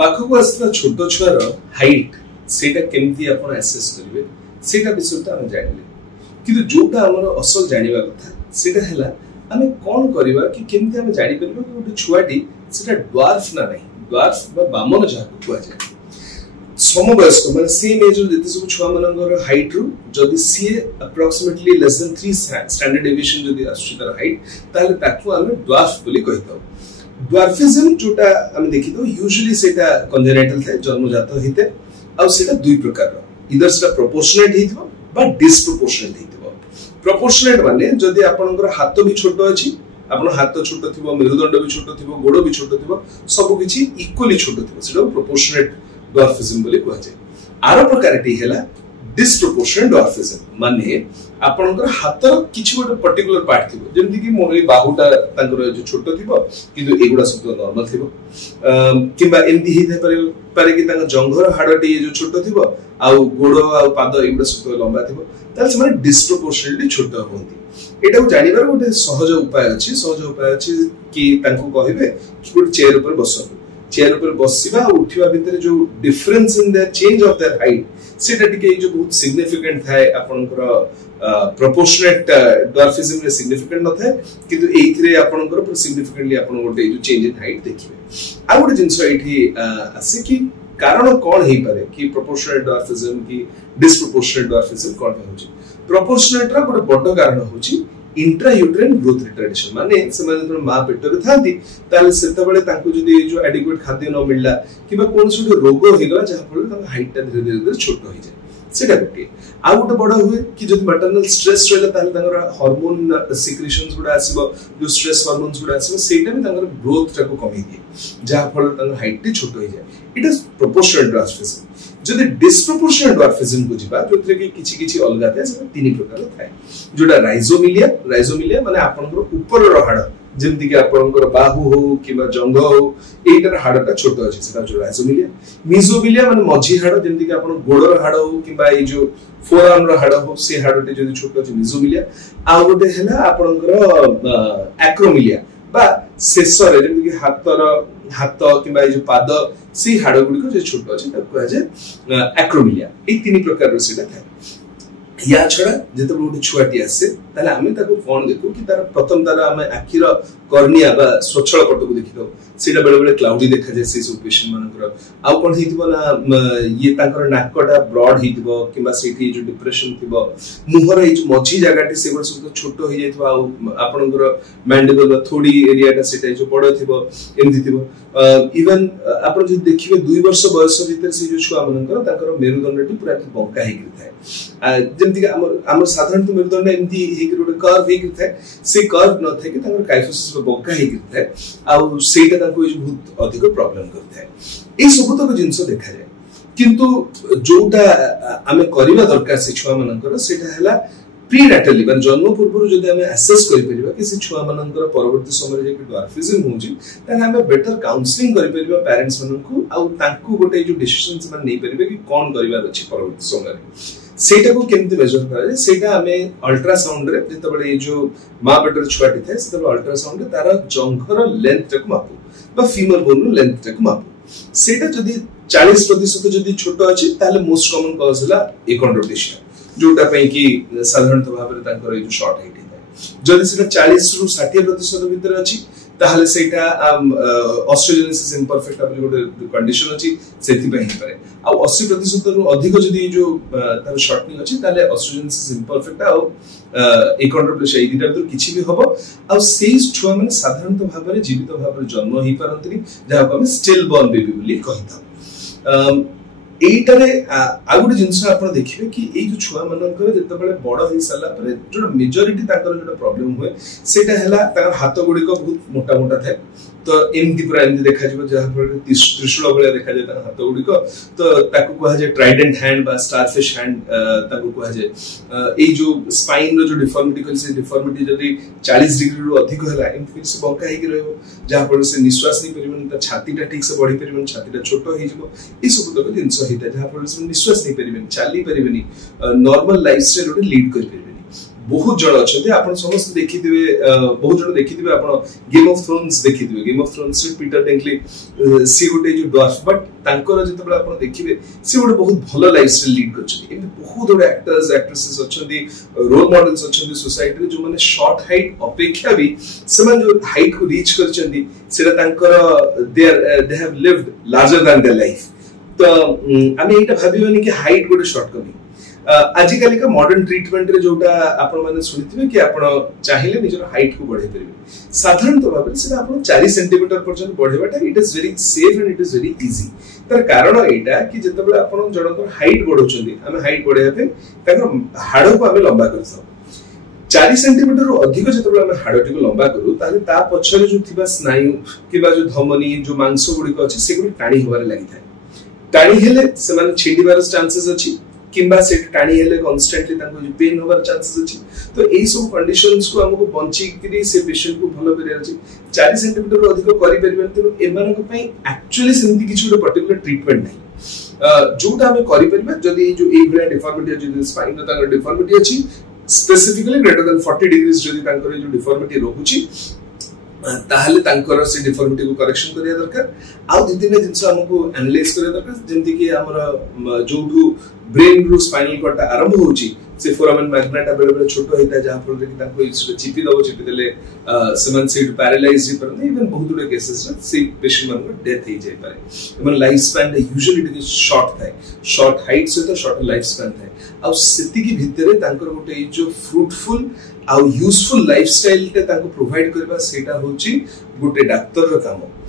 पाखक आसला छोट छुआर हाइट सेटा केमती आपण एसेस करिवे सेटा विषय तो हम जानिले किंतु जोटा हमर असल जानिबा कथा सेटा हला आमे कोन करिवा कि केमती हम जानि परबो कि गोटे छुआटी सेटा ड्वार्फ ना नहीं ड्वार्फ बा बामन जाको कुआ जाय समवयस्क माने सेम एज जति सब छुआ मनंगर हाइट रु जदि सी approximately less than 3 standard deviation जदि आसुची तर हाइट ताले ताकू हम ड्वार्फ बोली कहिताउ ड्वार्फिज्म जोटा हम देखि दो यूजुअली सेटा कंजेनिटल थे जन्मजात हिते आ सेटा दुई प्रकार रो इधर सेटा प्रोपोर्शनेट हिथबो बा डिस्प्रोपोर्शनेट हिथबो प्रोपोर्शनेट माने जदि आपनकर हाथ भी छोटो अछि आपन हाथ छोटो थिबो मेरुदंड भी छोटो थिबो गोड़ भी छोटो थिबो सब किछि इक्वली छोटो थिबो सेटा प्रोपोर्शनेट ड्वार्फिज्म बोली कहै छै आरो प्रकारटी हेला डिस्प्रोपोर्शनेट ड्वार्फिज्म माने आपनकर हाथर किछि गोटे पर्टिकुलर पार्ट थिबो जेमति कि मोर ए बाहुटा तांकर जो छोटो थिबो किंतु एगुडा सब नॉर्मल थिबो किबा एमति हिते पारे कि तांकर जंघर हाडटी जो छोटो थिबो आ गोड़ आ पाद एगुडा सब लंबा थिबो ताल से माने डिस्प्रोपोर्शनेटली छोटो होंती एटा जानिबार गोटे सहज उपाय अछि कि तांको कहिबे कि गोटे चेयर ऊपर बसो चेयर ऊपर बसिबा उठिबा भितर जो difference in the change of their height सेटा टिके जो बहुत सिग्निफिकेंट थाए आपनकर प्रोपोर्शनेट ड्वार्फिज्म रे सिग्निफिकेंट न थाए किंतु एइथरे आपनकर पर सिग्निफिकेंटली आपन गोटे जो चेंज इन हाइट देखिबे आ गोटे जिंस एठी आसे कि कारण कोन हेइ पारे कि प्रोपोर्शनेट ड्वार्फिज्म कि डिस्प्रोपोर्शनेट ड्वार्फिज्म कोन होउची प्रोपोर्शनेट रा गोटे बड़ कारण होउची इंट्रायूटेराइन ग्रोथ रिटार्डेशन माने समय जब मां पेटर थांती ताले सेते बेले तांको जदी जो एडिक्वेट खाद्य न मिलला किबा कोनसो रोग होइगला जहा फल तांको हाइट ता धीरे धीरे छोट हो जाय सेटा गोटे आ गोटे बड़ हुए कि जदी मैटरनल स्ट्रेस रहला ताले तांकर हार्मोन सिक्रेशंस गुडा आसीबो जो स्ट्रेस हार्मोन्स गुडा आसीबो सेटा भी तांकर ग्रोथ टा को कमी दिए जहा फल तांकर हाइट टी छोट हो जाय इट इज प्रोपोर्शनेट ड्वार्फिज्म जदि डिस्प्रोपोर्शनेट ड्वार्फिज्म को जिबा जोथरे कि किछि अलगा थाए से तीन प्रकार थाए जोटा राइजोमिलिया माने आपनकर ऊपर रो हाड़ जेमति कि आपनकर बाहु हो किबा जंघ हो एटार हाड़टा छोट अछि सेटा जो राइजोमिलिया मिजोमिलिया माने मझी हाड़ जेमति कि आपन गोडर हाड़ हो किबा ए जो फोरआर्म रो हाड़ हो से हाड़टे जदि छोट अछि मिजोमिलिया आ गोटे हेला आपनकर एक्रोमिलिया बा शेषरे जेमति कि हाथ किबा ए जो पाद सी हाड़ गुडी को जे छोट अछि त कहै जे एक्रोमिलिया ए तीन प्रकार रो सेटा थाए या छड़ा जेते गोटे छुआटी आसे ताले आमे ताको कोन देखो कि तार प्रथम तार आमे आखिर कर्निया बा स्वच्छल पट को देखि दो सेटा बेले बेले क्लाउडी देखा जाय से पेशेंट मानकर आ कोन हितबो ना ये ताकर नाकटा ब्रॉड हितबो किबा सेठी जो डिप्रेशन थिबो मुहर ए जो मझी जगाटी से बड़ सब छोटो हो जायथबो आ आपनकर मैंडिबल थोड़ी एरियाटा सेटा जो बड़ थिबो एमथि थिबो इवन आपण जे देखिबे 2 वर्ष बयस भीतर से जो छुआ मानकर ताकर मेरुदंडटी पूरा बंका हे गिरथाय जेमति हमर साधारण तो मेरुदंड एमथि हे गिरोटे कर्व हे गिरथाय से कर्व न थे कि ताकर काइफोसिस बंका हे गिरथाय आ सेटा ताको बहुत अधिक प्रॉब्लम करथाय ए सब तक जिंस देखा जाय किंतु जोटा आमे करिवा दरकार से छुआ मानकर सेटा हला प्रीनेटली माने जन्म पूर्व जदि हमें एसेस करि परिबा कि से छुआ मानकर परवर्ती समय जे ड्वार्फिज्म होउची ताने हमें बेटर काउंसलिंग करि परिबा पेरेंट्स मानकू आ तांकू गोटे जो डिसिजंस मान नै परिबा कि कोन करिवार अछि परवर्ती समय सेटा को केमते मेजर करे सेटा हमें अल्ट्रासाउंड रे जते बळे जो मां पेटर छुआटी थाए सेते अल्ट्रासाउंड रे तार जंघर लेंथ तक मापू बा फीमर बोन लेंथ तक मापू सेटा जदि 40% जदि छोटो अछि ताले मोस्ट कॉमन कॉज हला एकॉन्ड्रोप्लेशिया जोटा पई कि साधारणतः भाबरे तांकर ए जो शॉर्ट हाइट है जदि सेटा 40 रु 60% भीतर अछि ताहले सेटा ऑस्ट्रोजेनेसिस इम्परफेक्ट आपले गोटे कंडीशन अछि सेति पई पारे आ 80% रु अधिक जदि जो तार शॉर्टनिंग अछि ताले ऑस्ट्रोजेनेसिस इम्परफेक्ट आ एकॉन्ड्रोप्लेशिया ई दिटा तो किछि भी हबो आ सेई छुआ माने साधारणतः भाबरे जीवित भाबरे जन्म होई पारंतनी जहा हम स्टिल बोर्न बेबी बोली कहिता एटारे आ गुटे जिंस आपण देखिबे कि ए जो छुआ मानकर जते बेले बड़ होई सला परे जो मेजॉरिटी ताकर जो प्रॉब्लम हुए सेटा हला ताकर हाथ गुडी को बहुत मोटा मोटा थाए तो एमती पूरा एमती देखा जिवो जहा पर त्रिशूल बेले देखा जाय ताकर हाथ गुडी को तो ताको कहा जाय ट्राइडेंट हैंड बा स्टारफिश हैंड ताको कहा जाय ए जो स्पाइन रो जो डिफॉर्मिटी कल से डिफॉर्मिटी जदी 40 डिग्री रो अधिक हला एमती से बंका हे कि रहबो जहा पर से निश्वास नहीं परिबन त छातीटा ठीक से बढ़ी परिबन छातीटा छोटो हे जिवो ई सब तो जिंस हिता जहा पर से निश्वास नहीं परिबन चाली परिबनी नॉर्मल लाइफस्टाइल रो लीड कर परिबनी बहुत जन अच्छा आप समस्त देखिए बहुत जन देखिए आप गेम ऑफ थ्रोन्स देखिए गेम ऑफ थ्रोन्स पीटर डेंकली सी गोटे जो डॉर्फ बट तांकर जिते आप देखिए सी गोटे बहुत भल लाइफस्टाइल लीड कर बहुत गुड एक्टर्स एक्ट्रेसेस अच्छा रोल मॉडल्स अच्छा सोसाइटी जो मैंने शॉर्ट हाइट अपेक्षा भी से जो हाइट को रीच कर they have lived larger than their life तो आम ये भावी कि हाइट गोटे शॉर्टकमिंग आजिकल का मॉडर्न ट्रीटमेंट रे जोटा आपण माने सुनिथिबे कि आपण चाहिले निजर हाइट को बढ़े परिबे साधारणतः भाबे से आपण 4 सेंटीमीटर पर्यंत बढ़ेबाटा it is very safe and it is very easy तर कारण एटा कि जतबे आपण जणकर हाइट बढ़ोचंदी हमें हाइट बढ़े पे ताकर हाड़ को हमें लंबा करथौ 4 सेंटीमीटर रो अधिक जतबे हमें हाड़टी को लंबा करू ताले ता पछरे जो थिबा स्नायु किबा जो धमनी जो मांस गुडी को अछि सेगुडी टाणी होबार लागि थाए टाणी हेले से माने छिडिबार चांसेस अछि किंबा से टाणी हेले कांस्टेंटली ताको जो पेन होबार चांसेस अछि तो एई सब कंडीशंस को हमको बंची करी से पेशेंट को भलो करे अछि 4 सेंटीमीटर रो अधिक करि परिबे त एमान को पई एक्चुअली सेमति किछु पर्टिकुलर ट्रीटमेंट नै जोटा हमें करि परिबे जदी जो ए ग्रेड डिफॉर्मिटी अछि स्पाइन रो ताको डिफॉर्मिटी अछि स्पेसिफिकली ग्रेटर देन 40 डिग्रीज जदी ताको जो डिफॉर्मिटी रोहुछि ताहले तांकर से डिफॉर्मिटी को करेक्शन करिया दरकार आ दी दिन जिंस हमको एनालाइज करिया दरकार जेंति कि हमर जोठू ब्रेन रो स्पाइनल कॉर्ड आरंभ होउची से फोरामेन मैग्नेटा बेले बेले छोटो हेता जहा पर कि ताको इस चिपी देले सेमन सीड पैरालाइज हि परने इवन बहुत गुडे केसेस रे से पेशेंट मन डेथ हे जाय पारे एमन life span usually it is short थाए शॉर्ट हाइट से तो शॉर्ट लाइफ स्पैन थाए आ सेति की भितरे तांकर गोटे जो फ्रूटफुल आ यूजफुल लाइफस्टाइल ते तांको प्रोवाइड करबा सेटा होची गोटे डाक्टर रो काम